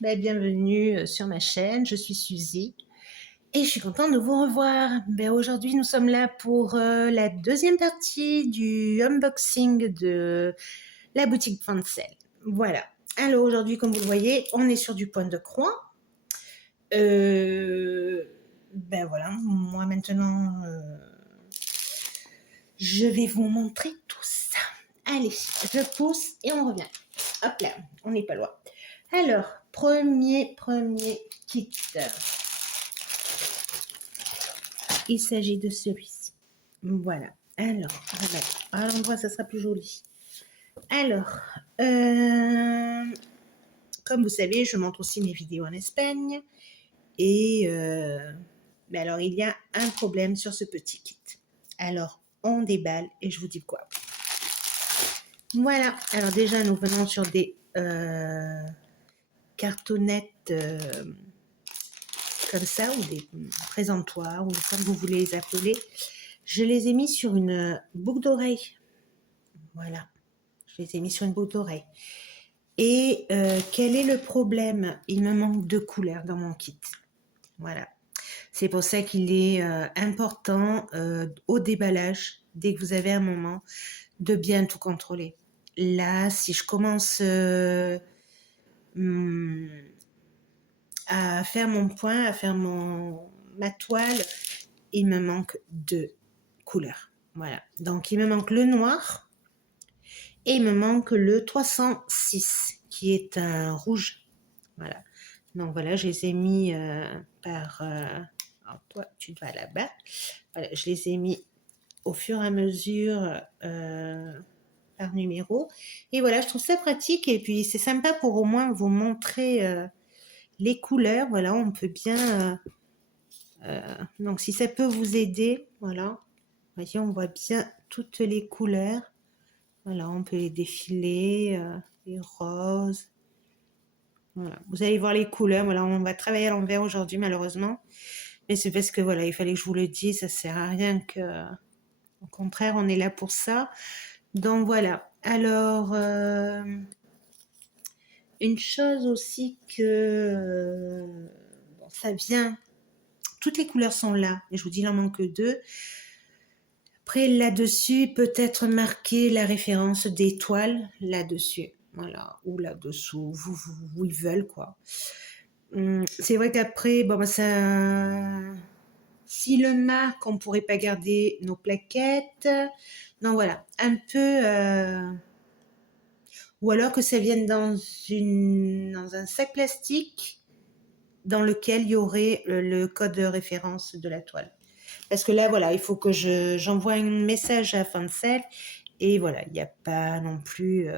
Bienvenue sur ma chaîne, je suis Suzy et je suis contente de vous revoir. Aujourd'hui, nous sommes là pour la deuxième partie du unboxing de la boutique Fancel. Voilà. Alors aujourd'hui, comme vous le voyez, on est sur du point de croix. Voilà, moi maintenant, je vais vous montrer tout ça. Allez, je pousse et on revient. Hop là, on n'est pas loin. Alors, premier kit. Il s'agit de celui-ci. Voilà. Alors, à l'endroit, ça sera plus joli. Alors, comme vous savez, je montre aussi mes vidéos en Espagne. Et alors, il y a un problème sur ce petit kit. Alors, on déballe et je vous dis quoi. Voilà. Alors déjà, nous venons sur des cartonnettes comme ça, ou des présentoirs, ou comme vous voulez les appeler. Je les ai mis sur une boucle d'oreille. Voilà. Je les ai mis sur une boucle d'oreille. Et quel est le problème? Il me manque de couleurs dans mon kit. Voilà. C'est pour ça qu'il est important au déballage, dès que vous avez un moment, de bien tout contrôler. Là, si je commence à faire mon point, à faire ma toile, il me manque deux couleurs. Voilà. Donc, il me manque le noir et il me manque le 306 qui est un rouge. Voilà. Donc, voilà, je les ai mis par... alors, toi, tu vas là-bas. Voilà, je les ai mis au fur et à mesure par numéro. Et voilà, je trouve ça pratique. Et puis, c'est sympa pour au moins vous montrer les couleurs. Voilà, on peut bien... donc, si ça peut vous aider, voilà. Voyez, on voit bien toutes les couleurs. Voilà, on peut les défiler, les roses. Voilà. Vous allez voir les couleurs. Voilà, on va travailler à l'envers aujourd'hui, malheureusement. Mais c'est parce que, voilà, il fallait que je vous le dise. Ça sert à rien que... Au contraire, on est là pour ça. Donc, voilà. Alors, une chose aussi que... bon, ça vient... Toutes les couleurs sont là. Et je vous dis, il en manque deux. Après, là-dessus, peut-être marquer la référence d'étoiles là-dessus. Voilà, ou là-dessous, où ils veulent, quoi. C'est vrai qu'après, bon, ça... Si le marque, on ne pourrait pas garder nos plaquettes. Donc, voilà, un peu... Ou alors que ça vienne dans un sac plastique dans lequel il y aurait le code de référence de la toile. Parce que là, voilà, il faut que j'envoie un message à Fancel. Et voilà, il n'y a pas non plus...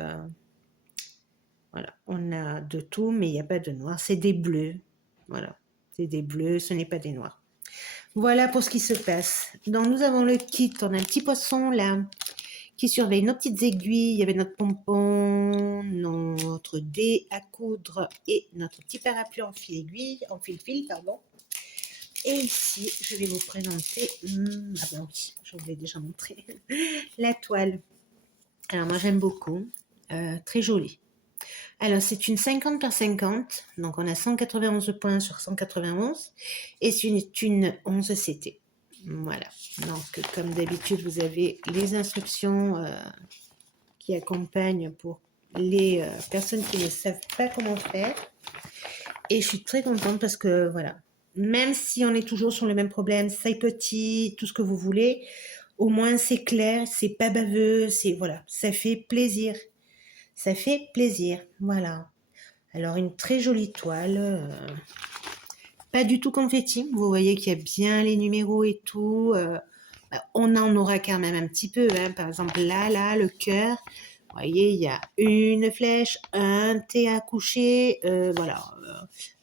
voilà, on a de tout, mais il n'y a pas de noir. C'est des bleus. Voilà, c'est des bleus, ce n'est pas des noirs. Voilà pour ce qui se passe. Donc, nous avons le kit. On a un petit poisson là qui surveille nos petites aiguilles. Il y avait notre pompon, notre dé à coudre et notre petit parapluie en fil-aiguille, en fil-fil, pardon. Et ici, je vais vous présenter, ah ben oui, je vous l'ai déjà montré, la toile. Alors moi j'aime beaucoup, très jolie. Alors c'est une 50 par 50, donc on a 191 points sur 191, et c'est une 11 CT. Voilà, donc comme d'habitude vous avez les instructions qui accompagnent pour les personnes qui ne savent pas comment faire. Et je suis très contente parce que voilà, même si on est toujours sur le même problème, c'est petit, tout ce que vous voulez, au moins c'est clair, c'est pas baveux, c'est voilà, ça fait plaisir. Ça fait plaisir, voilà. Alors une très jolie toile, pas du tout confetti, vous voyez qu'il y a bien les numéros et tout. On en aura quand même un petit peu, hein. Par exemple là, le cœur. Vous voyez, il y a une flèche, un T à coucher, voilà,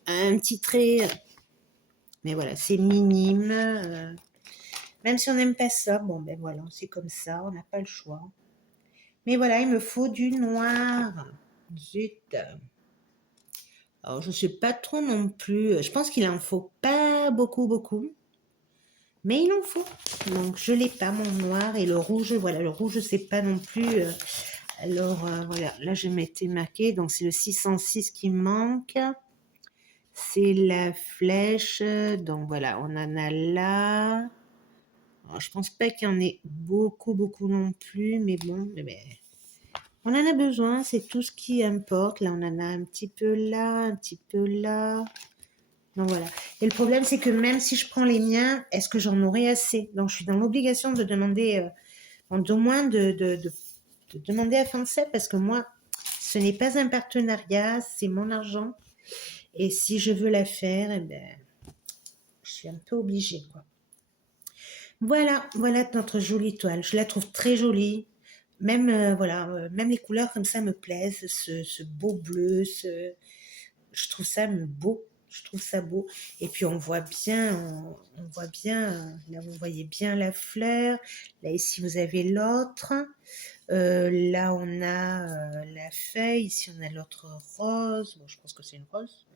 un petit trait. Mais voilà, c'est minime. Même si on n'aime pas ça, bon ben voilà, c'est comme ça, on n'a pas le choix. Mais voilà, il me faut du noir. Zut. Alors, je ne sais pas trop non plus. Je pense qu'il en faut pas beaucoup. Mais il en faut. Donc, je l'ai pas, mon noir. Et le rouge, voilà, le rouge, c'est pas non plus... alors, voilà, là, je m'étais marqué. Donc, c'est le 606 qui me manque. c'est la flèche. Donc voilà, on en a là. Alors, je pense pas qu'il y en ait beaucoup, beaucoup non plus, mais bon, on en a besoin, c'est tout ce qui importe. Là, on en a un petit peu là, un petit peu là. Donc voilà. Et le problème, c'est que même si je prends les miens, est-ce que j'en aurai assez? Donc je suis dans l'obligation de demander, d'au moins de demander à Fansep parce que moi, ce n'est pas un partenariat, c'est mon argent. Et si je veux la faire, eh ben, je suis un peu obligée, quoi. Voilà, voilà notre jolie toile. Je la trouve très jolie. Même, voilà, même les couleurs comme ça me plaisent. Ce beau bleu, je trouve ça beau. Je trouve ça beau. Et puis on voit bien, on voit bien, là vous voyez bien la fleur. Là ici vous avez l'autre. Là on a la feuille. Ici on a l'autre rose. Bon, je pense que c'est une rose.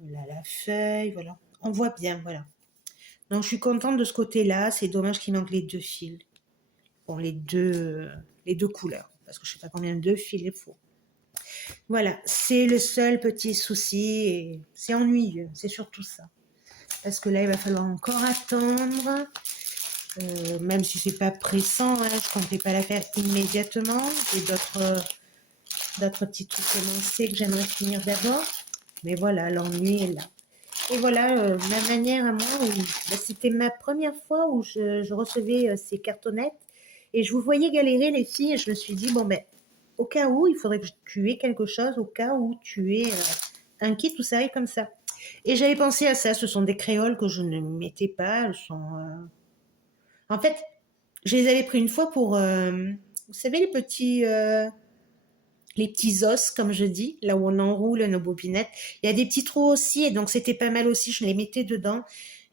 Là la feuille, voilà. On voit bien, voilà. Donc je suis contente de ce côté-là. C'est dommage qu'il manque les deux fils. Bon, les deux couleurs. Parce que je sais pas combien de fils il faut. Voilà, c'est le seul petit souci et c'est ennuyeux, c'est surtout ça. Parce que là, il va falloir encore attendre, même si c'est pas pressant, hein, je comptais pas la faire immédiatement. J'ai d'autres petits trucs commencés que j'aimerais finir d'abord. Mais voilà, l'ennui est là. Et voilà, ma manière à moi, c'était ma première fois où je recevais ces cartonnettes et je vous voyais galérer les filles et je me suis dit, bon ben, au cas où, il faudrait que tu aies quelque chose, au cas où tu aies un kit où ça arrive comme ça. Et j'avais pensé à ça, ce sont des créoles que je ne mettais pas, elles sont... En fait, je les avais pris une fois pour, vous savez, les petits os, comme je dis, là où on enroule nos bobinettes. Il y a des petits trous aussi, et donc c'était pas mal aussi, je les mettais dedans.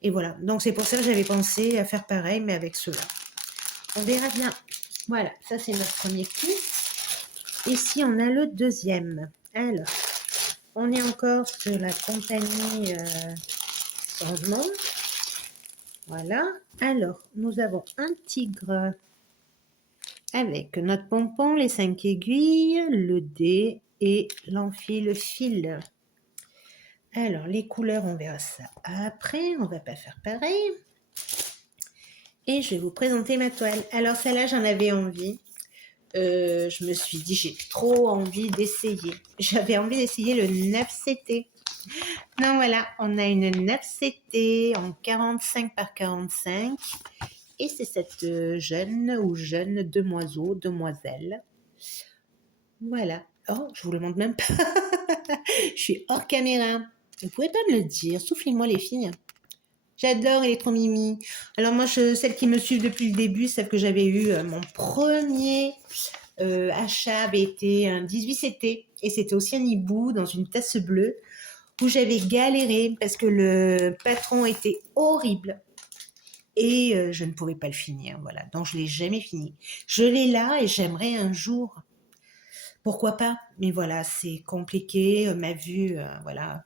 Et voilà, donc c'est pour ça que j'avais pensé à faire pareil, mais avec ceux-là. On verra bien. Voilà, ça c'est notre premier kit. Ici, on a le deuxième. Alors, on est encore sur la compagnie Rosemont. Voilà. Alors, nous avons un tigre avec notre pompon, les 5 aiguilles, le dé et l'enfile-fil. Alors, les couleurs, on verra ça après. On va pas faire pareil. Et je vais vous présenter ma toile. Alors, celle-là, j'en avais envie. Je me suis dit, j'ai trop envie d'essayer. J'avais envie d'essayer le 9CT. Donc voilà, on a une 9CT en 45 par 45. Et c'est cette jeune ou jeune demoiselle. Voilà. Oh, je vous le montre même pas. Je suis hors caméra. Vous pouvez pas me le dire. Soufflez-moi les filles. J'adore, elle est trop mimi. Alors moi, celles qui me suivent depuis le début savent que j'avais eu mon premier achat avait été un 18CT et c'était aussi un hibou dans une tasse bleue où j'avais galéré parce que le patron était horrible et je ne pouvais pas le finir. Voilà, donc je l'ai jamais fini. Je l'ai là et j'aimerais un jour. Pourquoi pas? Mais voilà, c'est compliqué. Ma vue, voilà.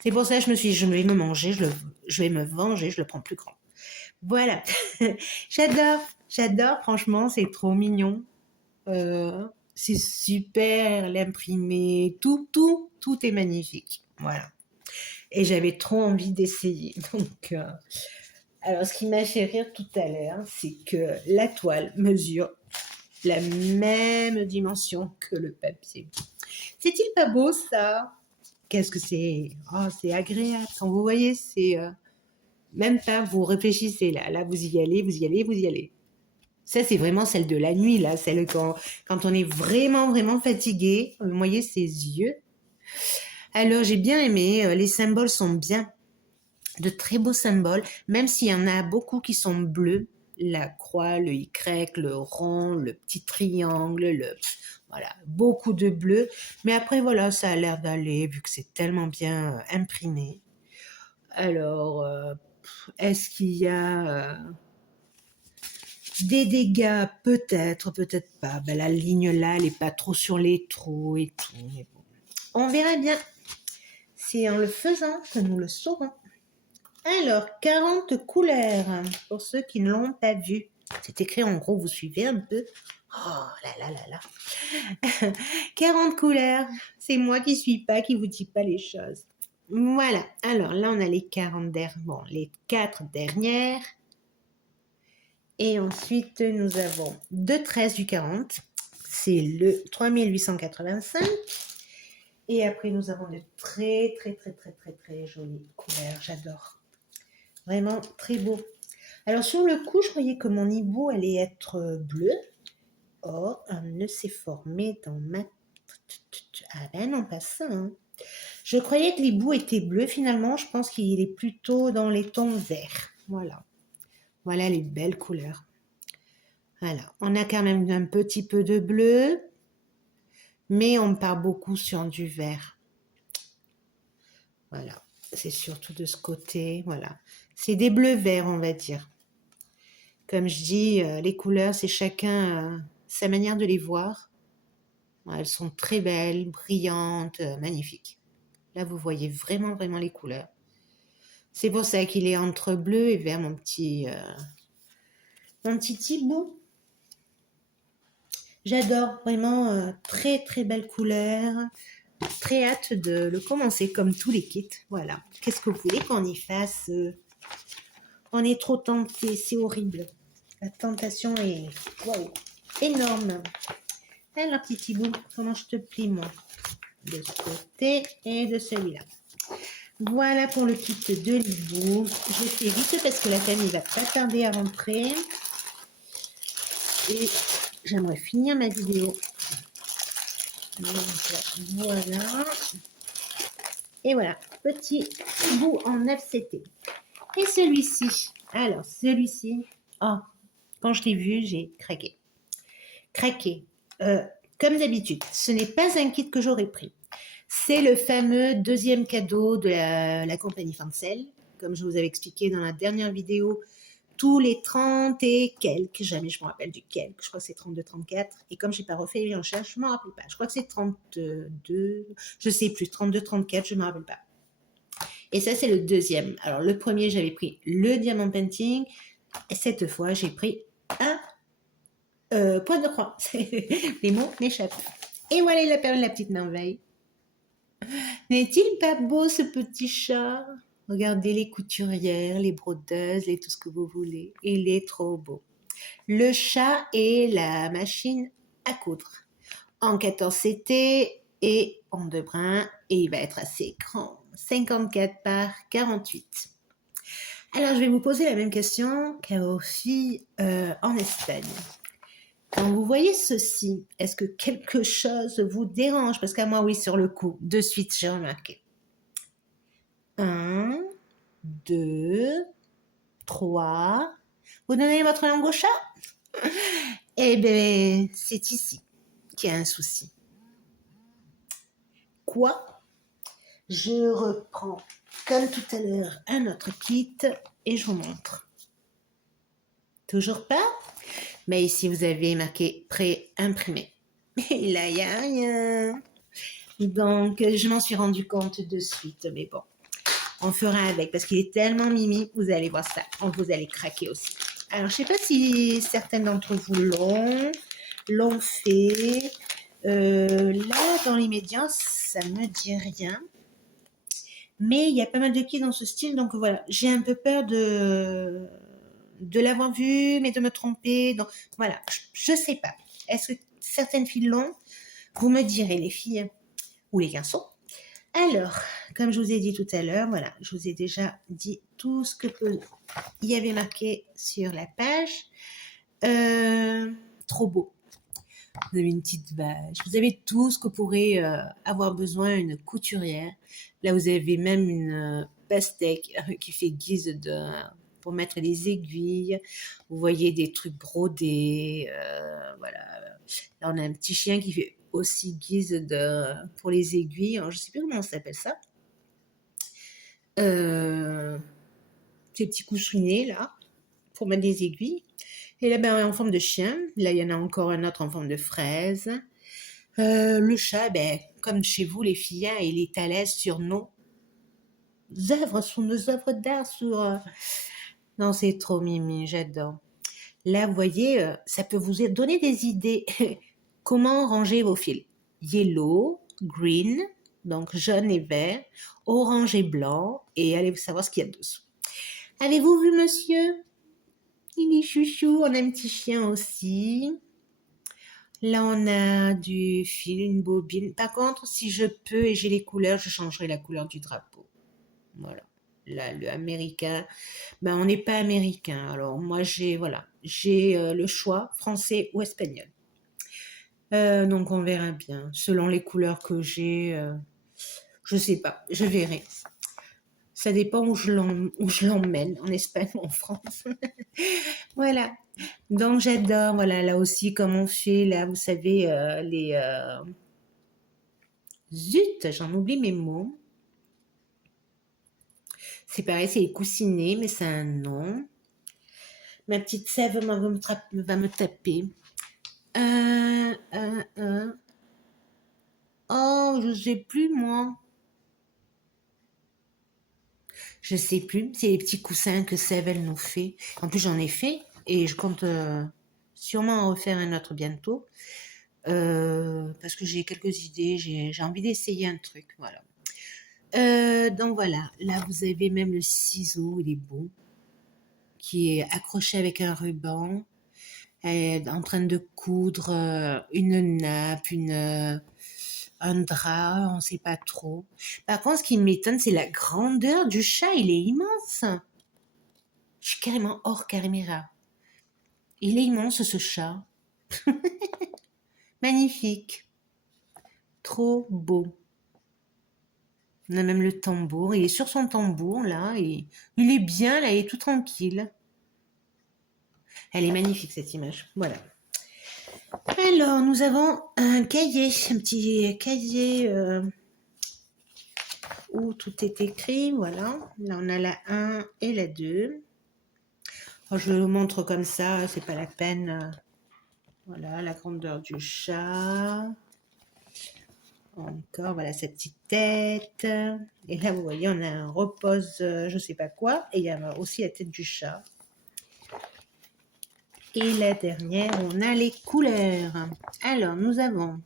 C'est pour ça que je me suis dit, je vais me manger, je vais me venger, je le prends plus grand. Voilà. J'adore, franchement, c'est trop mignon. C'est super, l'imprimé, tout est magnifique. Voilà. Et j'avais trop envie d'essayer. Donc, alors, ce qui m'a fait rire tout à l'heure, c'est que la toile mesure la même dimension que le papier. C'est-il pas beau, ça? Qu'est-ce que c'est? Oh, c'est agréable. Quand vous voyez, c'est... même pas, vous réfléchissez là. Là, vous y allez, vous y allez, vous y allez. Ça, c'est vraiment celle de la nuit, là. Celle quand on est vraiment, vraiment fatigué. Vous voyez ses yeux. Alors, j'ai bien aimé. Les symboles sont bien. De très beaux symboles. Même s'il y en a beaucoup qui sont bleus. La croix, le Y, le rond, le petit triangle, voilà, beaucoup de bleu. Mais après, voilà, ça a l'air d'aller, vu que c'est tellement bien imprimé. Alors, est-ce qu'il y a... des dégâts, peut-être, peut-être pas. Ben, la ligne là, elle n'est pas trop sur les trous et tout. Mais bon. On verra bien. C'est en le faisant que nous le saurons. Alors, 40 couleurs, pour ceux qui ne l'ont pas vu. C'est écrit en gros, vous suivez un peu. Oh là là là là. 40 couleurs. C'est moi qui suis pas, qui vous dis pas les choses. Voilà. Alors là, on a les 40 dernières. Bon, les 4 dernières. Et ensuite, nous avons 2,13 du 40. C'est le 3885. Et après, nous avons de très, très, très, très, très, très jolies couleurs. J'adore. Vraiment très beau. Alors, sur le coup, je croyais que mon hibou allait être bleu. Or, un nœud s'est formé dans ma... Ah ben non, pas ça. Hein. Je croyais que l'hibou était bleu. Finalement, je pense qu'il est plutôt dans les tons verts. Voilà. Voilà les belles couleurs. Voilà. On a quand même un petit peu de bleu. Mais on part beaucoup sur du vert. Voilà. C'est surtout de ce côté. Voilà. C'est des bleus verts, on va dire. Comme je dis, les couleurs, c'est chacun sa manière de les voir. Elles sont très belles, brillantes, magnifiques. Là, vous voyez vraiment, vraiment les couleurs. C'est pour ça qu'il est entre bleu et vert, mon petit hibou. J'adore, vraiment, très, très belle couleur. Très hâte de le commencer, comme tous les kits. Voilà. Qu'est-ce que vous voulez qu'on y fasse On est trop tenté, c'est horrible. La tentation est wow, énorme. Alors, petit hibou, comment je te plie, moi? De ce côté et de celui-là. Voilà pour le kit de l'hibou. Je fais vite parce que la famille va pas tarder à rentrer. Et j'aimerais finir ma vidéo. Donc, voilà. Et voilà, petit hibou en FCT. Et celui-ci. Alors, celui-ci. Oh, quand je l'ai vu, j'ai craqué. Craqué. Comme d'habitude, ce n'est pas un kit que j'aurais pris. C'est le fameux deuxième cadeau de la compagnie Fancel. Comme je vous avais expliqué dans la dernière vidéo, tous les 30 et quelques, jamais je me rappelle du quelques, je crois que c'est 32, 34. Et comme je n'ai pas refait les recherches, je ne me rappelle pas. Je crois que c'est 32, je ne sais plus, 32, 34, je ne me rappelle pas. Et ça, c'est le deuxième. Alors, le premier, j'avais pris le Diamant Painting. Et cette fois, j'ai pris un point de croix. Les mots m'échappent. Et voilà, il a perdu la petite merveille. N'est-il pas beau ce petit chat? Regardez les couturières, les brodeuses et tout ce que vous voulez. Il est trop beau. Le chat et la machine à coudre. En 14 CT et en 2 brins. Et il va être assez grand. 54 par 48. Alors, je vais vous poser la même question qu'aux filles en Espagne. Quand vous voyez ceci, est-ce que quelque chose vous dérange? Parce qu'à moi, oui, sur le coup, de suite, j'ai remarqué. 1, 2, 3. Vous donnez votre langue au chat? Eh bien, c'est ici qu'il y a un souci. Quoi? Je reprends, comme tout à l'heure, un autre kit et je vous montre. Toujours pas? Mais ici, vous avez marqué pré-imprimé. Mais là, il n'y a rien. Donc, je m'en suis rendu compte de suite. Mais bon, on fera avec parce qu'il est tellement mimi. Vous allez voir ça. Vous allez craquer aussi. Alors, je ne sais pas si certains d'entre vous l'ont fait. Là, dans les médias, ça ne me dit rien. Mais il y a pas mal de kits dans ce style. Donc, voilà, j'ai un peu peur de l'avoir vu, mais de me tromper. Donc, voilà, je ne sais pas. Est-ce que certaines filles l'ont? Vous me direz, les filles ou les garçons. Alors, comme je vous ai dit tout à l'heure, voilà, je vous ai déjà dit tout ce que il y avait marqué sur la page. Trop beau. Vous avez une petite vache. Vous avez tout ce que pourrait avoir besoin une couturière. Là, vous avez même une pastèque qui fait guise pour mettre les aiguilles. Vous voyez des trucs brodés. Voilà. Là, on a un petit chien qui fait aussi guise pour les aiguilles. Alors, je ne sais plus comment on s'appelle ça. Ces petits coussinets là pour mettre des aiguilles. Et là, ben, en forme de chien. Là, il y en a encore un autre en forme de fraise. Le chat, ben, comme chez vous, les filles, il est à l'aise sur nos œuvres, sur nos œuvres d'art, sur... Non, c'est trop mimi, j'adore. Là, vous voyez, ça peut vous donner des idées. Comment ranger vos fils? Yellow, green, Donc, jaune et vert, orange et blanc. Et allez savoir ce qu'il y a dessous. Avez-vous vu, monsieur? Il est chouchou. On a un petit chien aussi. Là, on a du fil, une bobine. Par contre, si je peux et j'ai les couleurs, je changerai la couleur du drapeau. Voilà. Là, le américain, ben, on n'est pas américain. Alors, moi, voilà, j'ai le choix, français ou espagnol. Donc, on verra bien. Selon les couleurs que j'ai, je sais pas, je verrai. Ça dépend où je l'emmène, en Espagne ou en France. Voilà. Donc, j'adore, voilà, là aussi, comme on fait, là, vous savez, Zut, j'en oublie mes mots. C'est pareil, c'est les coussinets, mais c'est un nom. Ma petite sève va me taper. Oh, je sais plus, moi. Je sais plus. C'est les petits coussins que Sève, elle nous fait. En plus, j'en ai fait et je compte sûrement en refaire un autre bientôt. Parce que j'ai quelques idées, j'ai envie d'essayer un truc, voilà. Donc voilà, là vous avez même le ciseau, il est beau, qui est accroché avec un ruban. Elle est en train de coudre une nappe, un drap, on ne sait pas trop. Par contre, ce qui m'étonne, c'est la grandeur du chat, il est immense. Je suis carrément hors caméra. Il est immense ce chat. Magnifique. Trop beau. On a même le tambour. Il est sur son tambour là. Il est bien là, il est tout tranquille. Elle est magnifique cette image. Voilà. Alors, nous avons un cahier, un petit cahier où tout est écrit. Voilà. Là, on a la 1 et la 2. Alors, je le montre comme ça, c'est pas la peine. Voilà, la grandeur du chat. Encore, voilà sa petite tête. Et là, vous voyez, on a un repose, je sais pas quoi. Et il y a aussi la tête du chat. Et la dernière, on a les couleurs. Alors, nous avons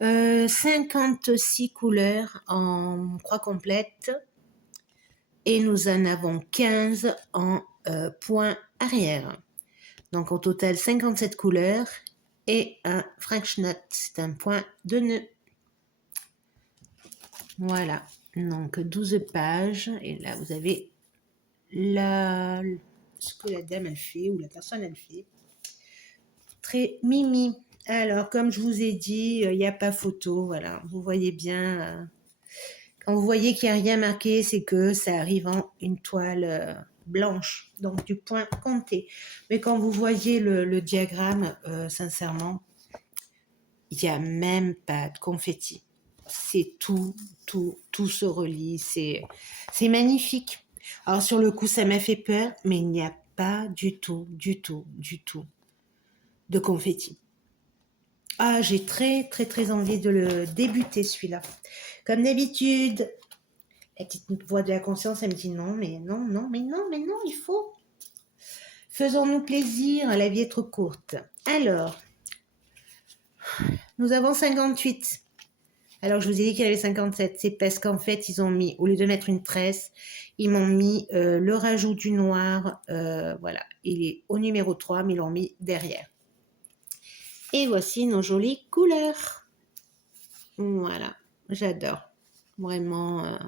56 couleurs en croix complète. Et nous en avons 15 en point arrière. Donc, au total, 57 couleurs. Et un French knot, c'est un point de nœud. Voilà, donc 12 pages. Et là, vous avez ce que la dame elle fait ou la personne elle fait. Très mimi. Alors, comme je vous ai dit, il n'y a pas photo. Voilà, vous voyez bien. Quand vous voyez qu'il n'y a rien marqué, c'est que ça arrive en une toile blanche, donc du point compté. Mais quand vous voyez le diagramme, sincèrement, il n'y a même pas de confetti. C'est tout se relie. C'est magnifique. Alors sur le coup, ça m'a fait peur, mais il n'y a pas du tout de confetti. Ah, j'ai très envie de le débuter celui-là. Comme d'habitude, la petite voix de la conscience, elle me dit non, mais non, il faut. Faisons-nous plaisir, la vie est trop courte. Alors, nous avons 58. Alors, je vous ai dit qu'il y avait 57. C'est parce qu'en fait, ils ont mis, au lieu de mettre une tresse, ils m'ont mis le rajout du noir. Voilà, il est au numéro 3, mais ils l'ont mis derrière. Et voici nos jolies couleurs. Voilà, j'adore. Vraiment,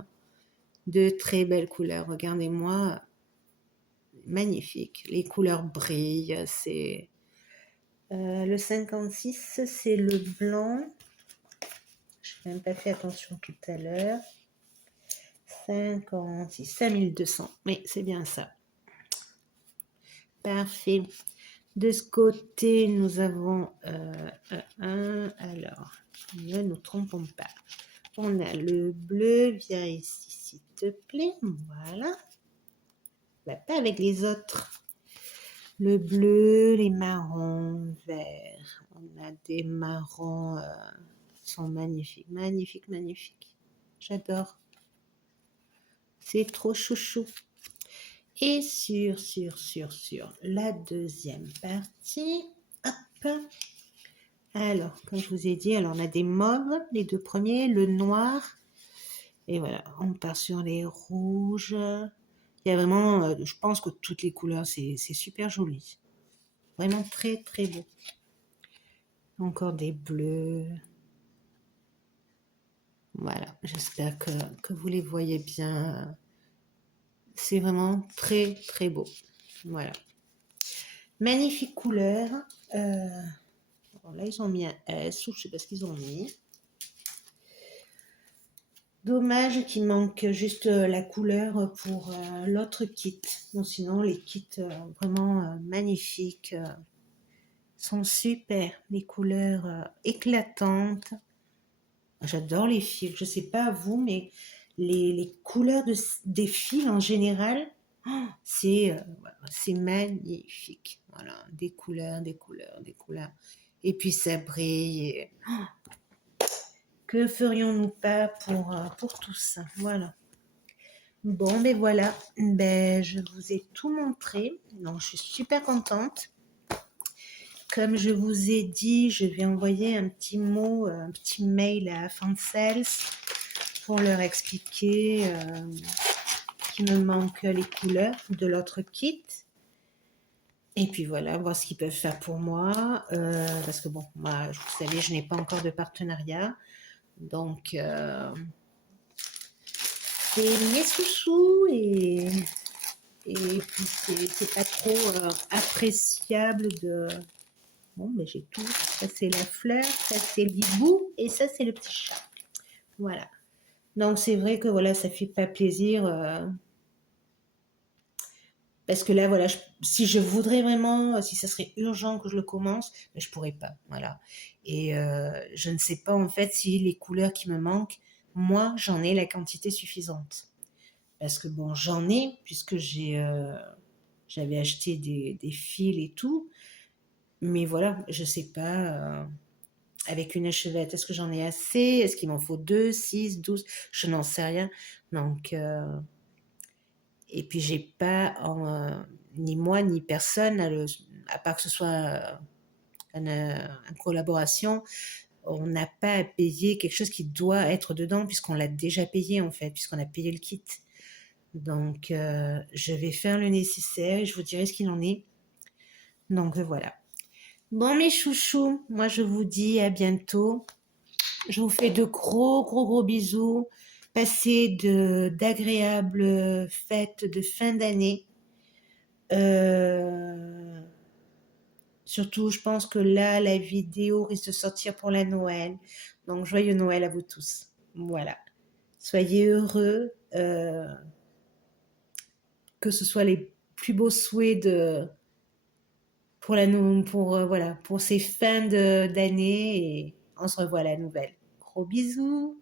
de très belles couleurs. Regardez-moi, magnifique. Les couleurs brillent. C'est le 56, c'est le blanc. Je n'ai même pas fait attention tout à l'heure. 56, 5200. Oui, c'est bien ça. Parfait. De ce côté, nous avons alors, ne nous trompons pas. On a le bleu, viens ici s'il te plaît. Voilà. Bah, pas avec les autres. Le bleu, les marrons, verts. On a des marrons qui sont magnifiques, magnifiques. J'adore. C'est trop chouchou. Et sur la deuxième partie, hop, Alors, comme je vous ai dit, alors on a des mauves, les deux premiers, le noir. Et voilà, on part sur les rouges. Il y a vraiment, je pense que toutes les couleurs, c'est super joli. Vraiment très, très beau. Encore des bleus. Voilà, j'espère que vous les voyez bien. C'est vraiment très, très beau. Voilà. Magnifique couleur. Bon, là, ils ont mis un S, ou je sais pas ce qu'ils ont mis. Dommage qu'il manque juste la couleur pour l'autre kit. Bon, sinon, les kits vraiment magnifiques sont super. Les couleurs éclatantes. J'adore les fils. Je sais pas vous, mais les couleurs des fils en général, c'est magnifique. Voilà, des couleurs, des couleurs, des couleurs. Et puis ça brille. Que ferions-nous pas pour tout ça? Voilà. Bon, ben voilà. Ben, je vous ai tout montré. Donc, je suis super contente. Comme je vous ai dit, je vais envoyer un petit mot, un petit mail à Fansels pour leur expliquer qu'il me manque les couleurs de l'autre kit. Et puis voilà, voir ce qu'ils peuvent faire pour moi. Parce que bon, moi, vous savez, je n'ai pas encore de partenariat. Donc, c'est mes sous-sous et puis c'est pas trop appréciable de... Bon, mais j'ai tout. Ça, c'est la fleur, ça, c'est le hibou et ça, c'est le petit chat. Voilà. Donc, c'est vrai que voilà, ça fait pas plaisir... parce que là, voilà, si je voudrais vraiment, si ça serait urgent que je le commence, mais je pourrais pas, voilà. Et je ne sais pas en fait si les couleurs qui me manquent, moi, j'en ai la quantité suffisante. Parce que bon, j'en ai, puisque j'avais acheté des fils et tout, mais voilà, je sais pas, avec une échevette, est-ce que j'en ai assez? Est-ce qu'il m'en faut 2, 6, 12? Je n'en sais rien. Donc, et puis j'ai pas, ni moi ni personne, à part que ce soit une collaboration, on n'a pas à payer quelque chose qui doit être dedans puisqu'on l'a déjà payé en fait, puisqu'on a payé le kit. Donc je vais faire le nécessaire et je vous dirai ce qu'il en est. Donc voilà. Bon mes chouchous, moi je vous dis à bientôt. Je vous fais de gros gros gros bisous. Passez d'agréables fêtes de fin d'année. Surtout, je pense que là, la vidéo risque de sortir pour la Noël. Donc, joyeux Noël à vous tous. Voilà. Soyez heureux. Que ce soit les plus beaux souhaits pour ces fins d'année. Et on se revoit à la nouvelle. Gros bisous.